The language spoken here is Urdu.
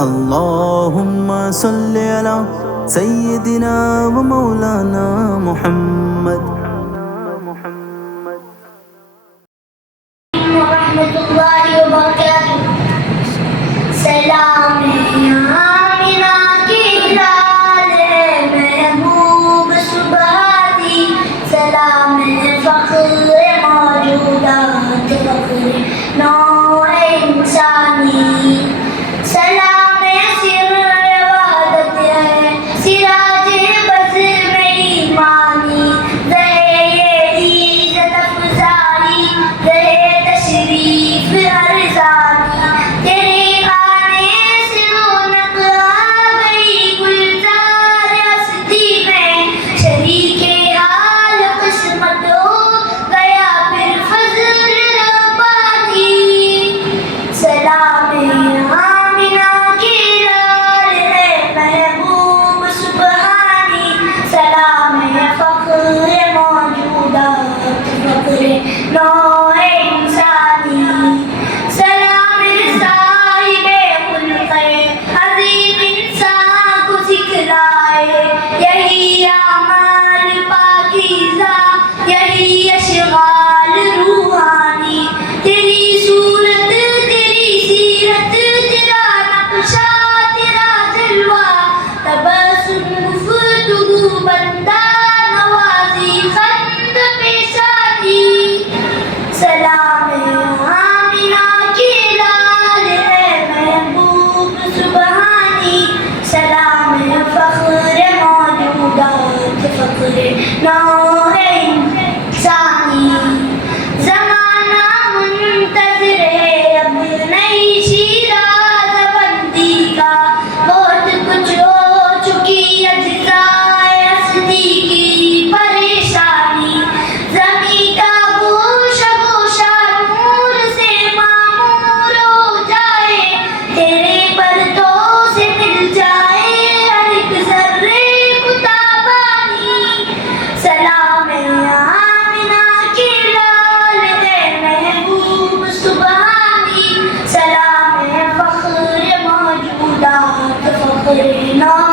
اللهم صل على سيدنا ومولانا محمد. ورحمۃ اللہ وبرکاتہ. سلام آمینہ کی لال محبوب سبحانی، سلام فخر موجودات فخر نوع انسانی، سلام سر وحدت ہے سراج بز میں ایمانی، رہے عزت افزائی رہے تشریف ارزانی، تیرے آنے سے رونق آ گئی گلزار ہستی میں، شریک حال قسمت ہو گیا پھر فضل ربانی، سلام آمینہ کی لال محبوب سبحانی، سلام فخر موجودات فخر نوع انسانی، سلام صاحب خلق عظیم انسان کو سکھلائے، یہی اعمال پاکیزہ یہی اشغال روحانی، تیری صورت تیری سیرت تیرا نقشہ تیرا جلوہ، تبسم گفتگو بندہ نوازی خند پیشانی، سلام آمینہ کی لال محبوب سبحانی، سلام فخر موجودات فخر نوع انسانی، زمانہ منتظر ہے اب نئی شیراز بندی کا، بہت کچھ ہو چکی اجزائے ہستی کی پریشانی، زمیں کا گوشہ گوشہ نور سے معمور ہو جائے، تیرے پردوں سے مل جائے ہر ایک ذرے کو تابانی، سلام آمینہ کی لال محبوب سبحانی، سلام فخر موجودات فخر نوع